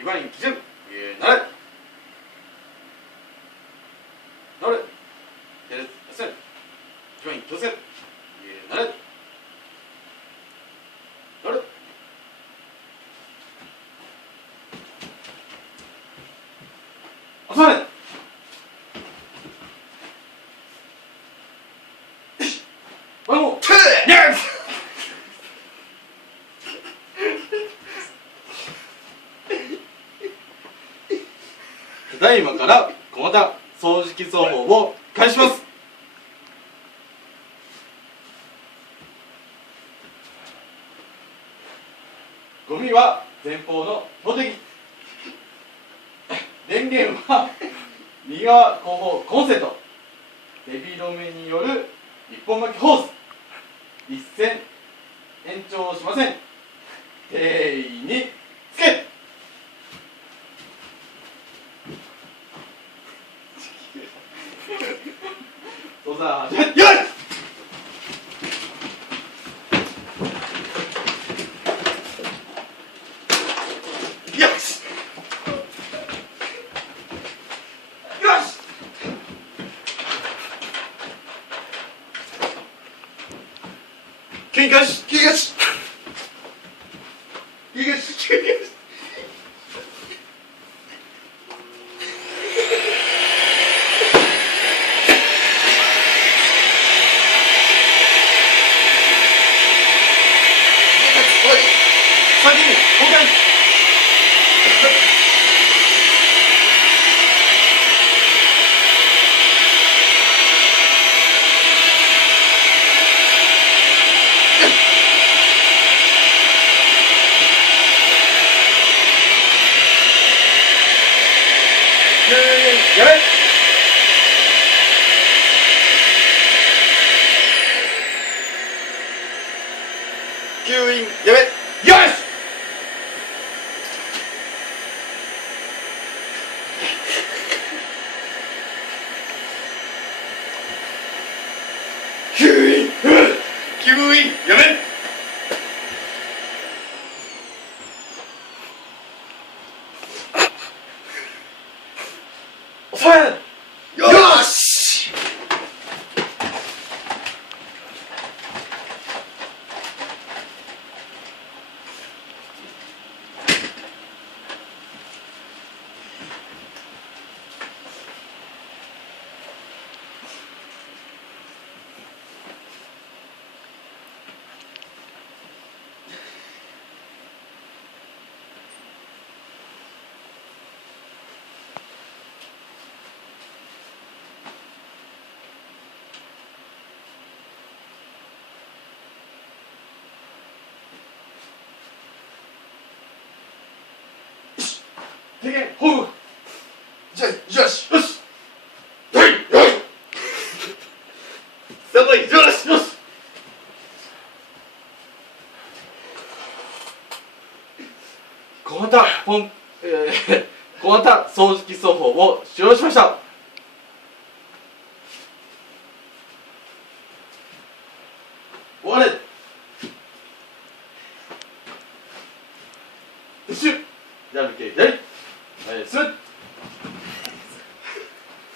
이번엔 기준 나를 나를 됐어. 이번엔 교세 나를 나를 어서는 아이고 퇴! 예! ただいまから小型掃除機奏法を開始します。ゴミは前方の投擲。電源は右側後方コンセント。デビ止めによる一本巻きホース。一線延長しません。定位につけ。操作始め。よし。よし。よし。切り返し。切り返し。切り返し。切り返し。先に交代。やべ。吸引やべ。よし。吸引吸引やめ。遅い。よし。手剣ほう。じゃあよし。よし。はいはい。さばい。よしよし。小型ポン小型掃除機奏法を使用しました。終われ。撤収。じゃあ、左。